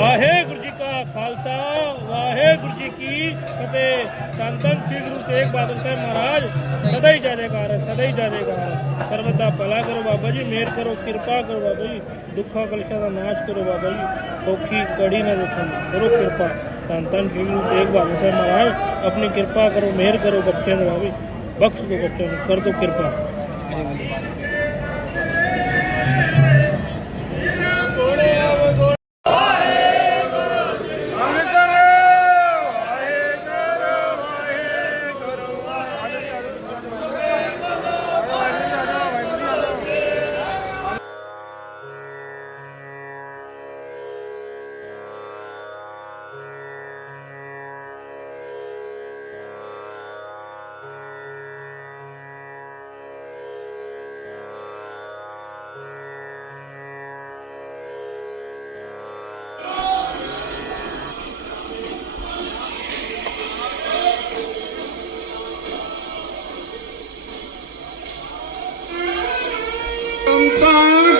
ਵਾਹਿਗੁਰੂ ਜੀ ਕਾ ਖਾਲਸਾ, ਵਾਹਿਗੁਰੂ ਜੀ ਕੀ ਫਤਿਹ। ਧੰਨ ਧੰਨ ਸ੍ਰੀ ਗੁਰੂ ਤੇਗ ਬਹਾਦਰ ਸਾਹਿਬ ਮਹਾਰਾਜ, ਸਦਾ ਹੀ ਜਾਦੇਕਾਰ ਹੈ, ਸਦਾ ਹੀ ਜਾਦੇਕਾਰ ਹੈ। ਸਰਬਤ ਦਾ ਭਲਾ ਕਰੋ ਬਾਬਾ ਜੀ ਮਿਹਰ ਕਰੋ, ਕਿਰਪਾ ਕਰੋ ਬਾਬਾ ਜੀ। ਦੁੱਖਾਂ, ਕਲਸ਼ਾਂ ਦਾ ਨਾਸ਼ ਕਰੋ ਬਾਬਾ ਜੀ। ਔਖੀ ਕੜੀ ਨਾ ਦੇਖਣ ਕਰੋ ਕਿਰਪਾ। ਧੰਨ ਧੰਨ ਸ੍ਰੀ ਗੁਰੂ ਤੇਗ ਬਹਾਦਰ ਸਾਹਿਬ ਮਹਾਰਾਜ, ਆਪਣੀ ਕਿਰਪਾ ਕਰੋ ਮਿਹਰ ਕਰੋ ਬੱਚਿਆਂ ਨੂੰ ਬਾਬਾ ਜੀ। ਬਖਸ਼ ਦਿਓ ਬੱਚਿਆਂ ਨੂੰ, ਕਰ ਦਿਓ ਕਿਰਪਾ। う。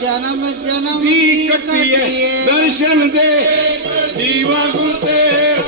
ਜਨਮ ਜਨਮ ਦੀ ਕੱਟੀਏ ਦਰਸ਼ਨ ਦੇ ਦੀਵਾ ਗੁਰ ਤੇਰਾ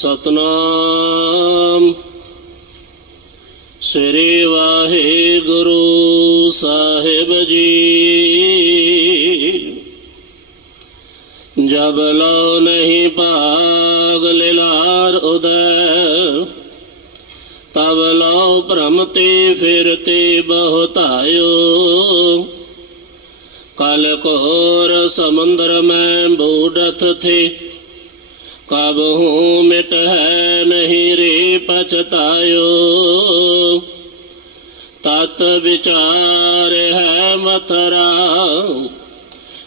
ਸਤਨਾਮ। ਸ੍ਰੀ ਵਾਹਿਗੁਰੂ ਸਾਹਿਬ ਜੀ। ਜਬ ਲੋ ਨਹੀਂ ਭਾਗ ਲਿਲਾਰ ਉਦੈ, ਤਬ ਲੋ ਭ੍ਰਮ ਤੇ ਫਿਰ ਤੇ ਬਹੁਤਾਇਓ। ਕਲ ਕੋਰ ਸਮੁੰਦਰ ਮੈਂ ਬੂਡਤ ਥੇ ਕਬ ਹੂੰ ਮਿਟ ਹੈ ਨਹੀਂ ਰੇ ਪਛਤਾਇਓ ਤਤ ਵਿਚਾਰ ਹੈ ਮਥਰਾ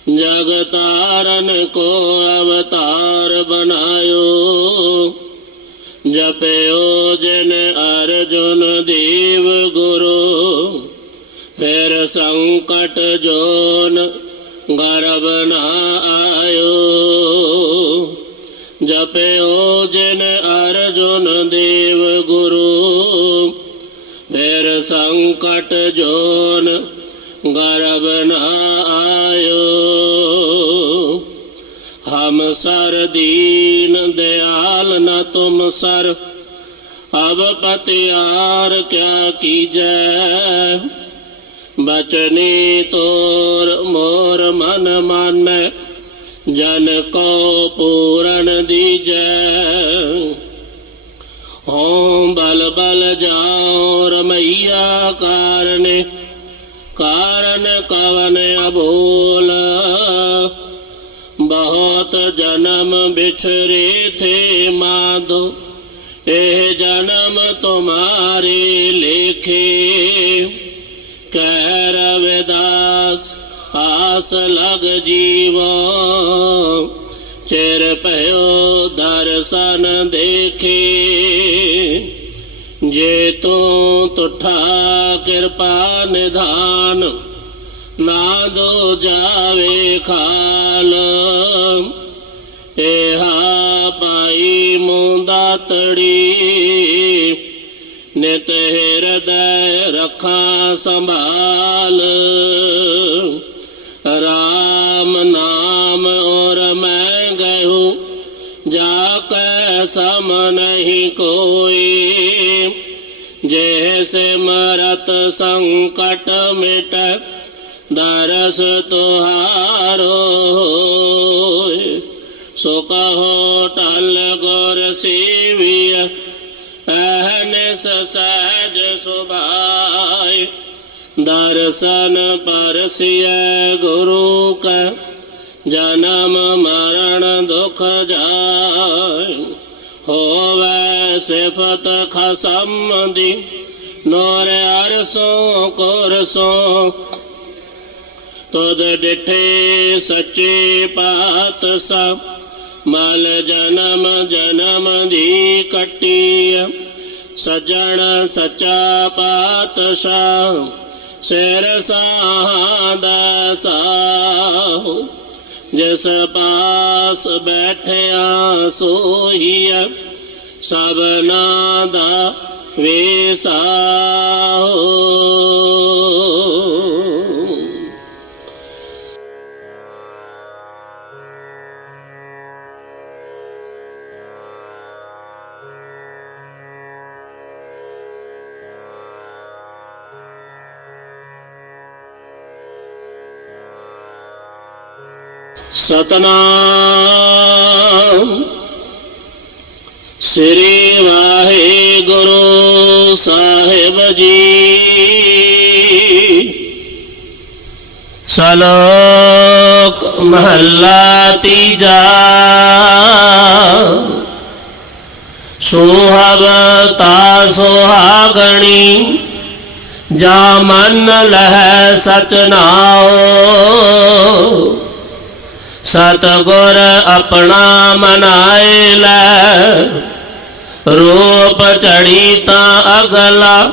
ਜਗਤਾਰਨ ਕੋ ਅਵਤਾਰ ਬਣਾਇਓ ਜਪਿਓ ਜਿਨ ਅਰਜੁਨ ਦੇਵ ਗੁਰੂ ਫਿਰ ਸੰਕਟ ਜੋਨ ਗਰਬ ਨਾ ਆਇਓ ਜਪਿਓ ਜਿਨ ਅਰਜੁਨ ਦੇਵ ਗੁਰੂ, ਫਿਰ ਸੰਕਟ ਜੋਨ ਗਰਬ ਨਾ ਆਇਓ। ਹਮ ਸਰ ਦੀਨ ਦਿਆਲ ਨਾ ਤੁਮ ਸਰ, ਅਬ ਪਤਿਆਰ ਕਿਆ ਕੀਜੈ। ਬਚਨੀ ਤੋਰ ਮੋਰ ਮਨ ਮਨ ਜਨ ਕੋ ਪੂਰਨ ਦੀਜੈ ਹੋਂ ਬਲ ਬਲ ਜਾਉ ਰਮਈਆ ਕਾਰਨੇ ਕਾਰਨ ਕਵਨ ਅਬੋਲ ਬਹੁਤ ਜਨਮ ਵਿਛਰੇ ਥੇ ਮਾਧੋ ਇਹ ਜਨਮ ਤੁਮਾਰੇ ਆਸ ਲਗ ਜੀਵੋ। ਚਿਰ ਭਇਓ ਦਰਸ਼ਨ ਦੇਖੇ। ਜੇ ਤੂੰ ਤੁਠਾ ਕਿਰਪਾ ਨਿਧਾਨ ਨਾ ਦੋ ਜਾਵੇ ਖਾਲ ਇਹਾ ਪਾਈ ਮੁੰਦਾ ਤੜੀ। ਨਿਤ ਹਿਰਦੈ ਰੱਖਾਂ ਸੰਭਾਲ। ਕੈ ਸਮ ਨਹੀਂ ਕੋਈ। ਜੈਸੇ ਮਰਤ ਸੰਕਟ ਮਿਟ, ਦਰਸ ਤੁਹਾਰੋ ਸੋ ਕਹੋ ਟਲ ਗੁਰ ਸੇਵੀਆ ਅਹਨਿਸ ਸਹਿਜ ਸੁਭਾਈ ਦਰਸ਼ਨ ਪਰਸਿਐ ਗੁਰੂ ਕੈ, ਜਨਮ ਮਰਨ ਦੁਖ ਜਾਇ। ਹੋਵੇ ਸਿਫਤ ਖਸਮ ਦੀ, ਨੋਰ ਅਰਸੋਂ ਕੁਰਸੋਂ। ਤੁਧ ਡਿਠੇ ਸੱਚੇ ਪਾਤਸ਼ਾਹ, ਮਲ ਜਨਮ ਜਨਮ ਦੀ ਕਟੀ ਸਜਣ ਸੱਚਾ ਪਾਤਸ਼ਾਹ, ਸਿਰ ਸਾਹ ਦਾ ਸਾਹੁ। ਜਿਸ ਪਾਸ ਬੈਠਿਆ ਸੋਹੀਆ ਸਭਨਾ ਦਾ ਵੇਸਾਹੁ ਸਤਨਾਮ। ਸ੍ਰੀ ਵਾਹਿਗੁਰੂ ਸਾਹਿਬ ਜੀ। ਸਲੋਕ ਮਹੱਲਾ ਤੀਜਾ। ਸੁਹਬਤਾ ਸੁਹਾਗਣੀ, ਜਾ ਮਨ ਲਹਿ ਸਚ ਨਾਓ ਸਤਗੁਰ ਆਪਣਾ ਮਨਾਏ ਲੈ। ਰੂਪ ਚੜੀ ਤਾਂ ਅਗਲਾ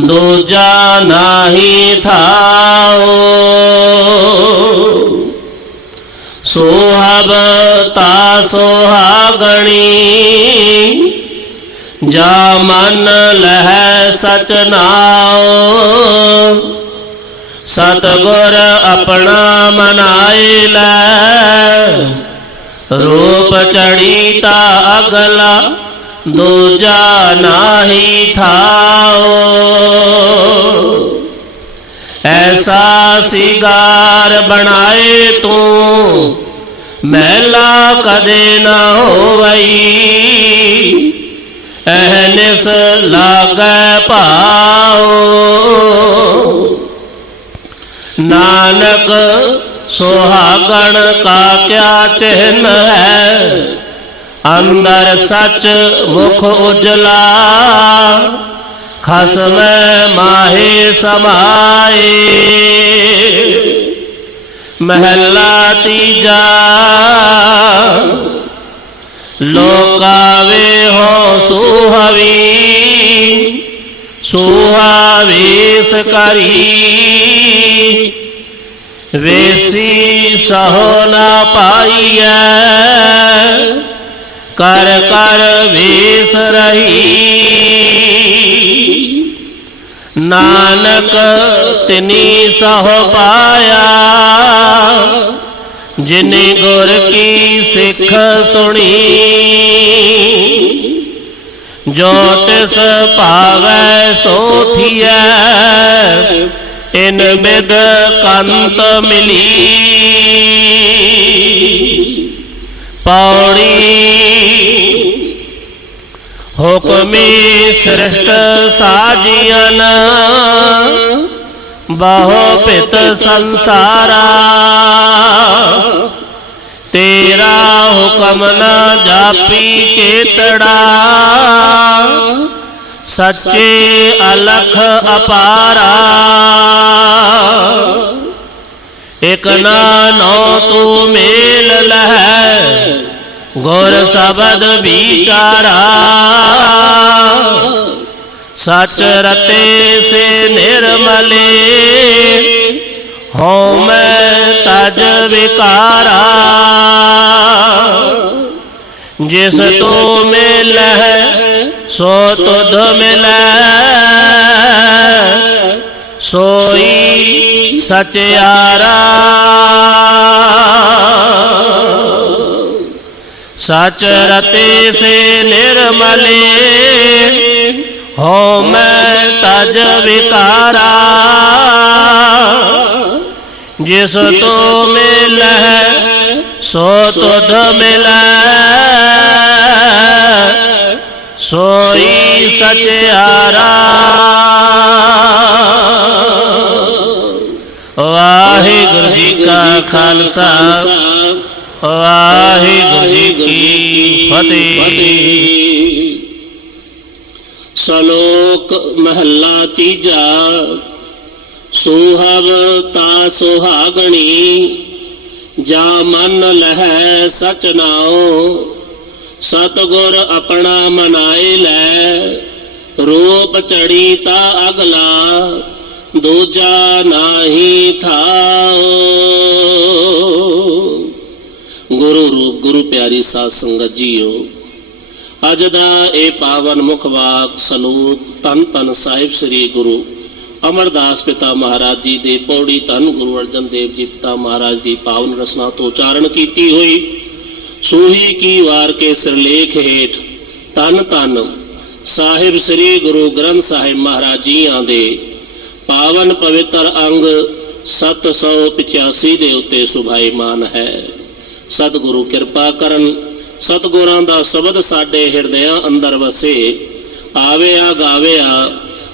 ਦੂਜਾ ਨਾਹੀ ਥਾਓ ਸੋਹਬ ਤਾ ਸੁਹਾਗਣੀ, ਜਾ ਮਨ ਲਹਿ ਸਚ ਨਾਓ ਸਤਗੁਰ ਆਪਣਾ ਮਨਾਏ ਲੈ। ਰੂਪ ਚੜੀ ਤਾ ਅਗਲਾ, ਦੂਜਾ ਨਾਹੀ ਥਾਓ ਐਸਾ ਸਿਗਾਰ ਬਣਾਏ ਤੂੰ, ਮਹਿਲਾ ਕਦੇ ਨਾ ਹੋਵਈ। ਐਨਿਸ ਲਾਗੈ ਭਾਓ ਨਾਨਕ ਸੁਹਾਗਣ ਕਾ ਕਿਆ ਚਿਹਨ ਹੈ? ਅੰਦਰ ਸੱਚ ਮੁਖ ਉਜਲਾ, ਖਸਮ ਮਾਹੇ ਸਮਾਏ ਮਹੱਲਾ ਤੀਜਾ ਲੋਕਾਵੇ ਹੋ ਸੁਹਵੀ। ਸੋਹਾ ਵੇਸ ਕਰੀ। ਵੇਸੀ ਸਹੋ ਨਾ ਪਾਈਐ। ਕਰ ਕਰ ਵੇਸ ਰਹੀ। ਨਾਨਕ ਤਿਨੀ ਸਹੋ ਪਾਇਆ। ਜਿਨੇ ਗੁਰ ਕੀ ਸਿੱਖ ਸੁਣੀ। ਜੋ ਤਿਸ ਭਾਵੈ ਸੋ ਥੀਐ ਇਨ ਬਿਦ ਕੰਤ ਮਿਲੀ। ਪੌੜੀ ਹੁਕਮੀ ਸ੍ਰਿਸ਼ਟ ਸਾਜੀਅਨ ਬਹੁ ਪਿਤ ਸੰਸਾਰਾ। ਤੇਰਾ ਹੁਕਮ ਨਾ ਜਾਪੀ ਕੇਤੜਾ। ਸੱਚੇ ਅਲਖ ਅਪਾਰਾ। ਇਕ ਨਾ ਨੋ ਤੂੰ ਮੇਲ ਲਹਿ ਗੁਰ ਸ਼ਬਦ ਵਿਚਾਰਾ। ਸਚ ਰਤੇ ਸੇ ਨਿਰਮਲੇ, ਹਉ ਮੈਂ ਤਜ ਵਿਕਾਰਾ। ਜਿਸ ਤੂੰ ਮਿਲਹਿ ਸੋ ਤੁਧ ਮਿਲੈ। ਸੋਈ ਸਚਿਆਰਾ। ਸਚ ਰਤੇ ਸੇ ਨਿਰਮਲੇ ਹੋ ਮੈਂ ਤਜ ਵਿਕਾਰਾ। ਜਿਸ ਤੋ ਮਿਲਹਿ ਸੋ ਤੁਧ ਮਿਲੈ। ਸੋਈ ਸਚਿਆਰਾ ਵਾਹਿਗੁਰੂ ਜੀ ਕਾ ਖਾਲਸਾ। ਵਾਹਿਗੁਰੂ ਜੀ ਕੀ ਫਤਿਹ। ਸ਼ਲੋਕ ਮਹੱਲਾ ਤੀਜਾ। ਸੋਹਵ ਤਾ ਸੁਹਾਗਣੀ, ਜਾ ਮਨ ਲਹੈ ਸਚ ਨਾਉ, ਸਤਗੁਰ ਆਪਣਾ ਮਨਾਏ ਲੈ, ਰੂਪ ਚੜੀ ਤਾ ਅਗਲਾ, ਦੂਜਾ ਨਾਹੀ ਥਾਉ। ਗੁਰੂ ਰੂਪ, ਗੁਰੂ ਪਿਆਰੀ ਸਾਧ ਸੰਗਤ ਜੀਓ, ਅੱਜ ਦਾ ਇਹ ਪਾਵਨ ਮੁਖ ਵਾਕ ਸਲੋਕ ਤਨ ਤਨ ਸਾਹਿਬ ਸ੍ਰੀ ਗੁਰੂ ਅਮਰਦਾਸ ਪਿਤਾ ਮਹਾਰਾਜ ਜੀ ਦੇ ਪੌੜੀ ਧੰਨ ਗੁਰੂ ਅਰਜਨ ਦੇਵ ਜੀ ਪਿਤਾ ਮਹਾਰਾਜ ਦੀ ਪਾਵਨ ਰਸਨਾ ਤੋਂ ਉਚਾਰਨ ਕੀਤੀ ਹੋਈ। ਸੂਹੀ ਕੀ ਵਾਰ ਕੇ ਸਿਰਲੇਖ ਹੇਠ ਤਨ ਤਨ ਸਾਹਿਬ ਸ੍ਰੀ ਗੁਰੂ ਗ੍ਰੰਥ ਸਾਹਿਬ ਮਹਾਰਾਜ ਜੀਆਂ ਦੇ ਪਾਵਨ ਪਵਿੱਤਰ ਅੰਗ 785 ਦੇ ਉੱਤੇ ਸੁਭਾਈਮਾਨ ਹੈ। ਸਤਿਗੁਰੂ ਕਿਰਪਾ ਕਰਨ, ਸਤਿਗੁਰਾਂ ਦਾ ਸ਼ਬਦ ਸਾਡੇ ਹਿਰਦਿਆਂ ਅੰਦਰ ਵਸੇ ਆਵੇ ਆਵਿਆ ਗਾਵਿਆ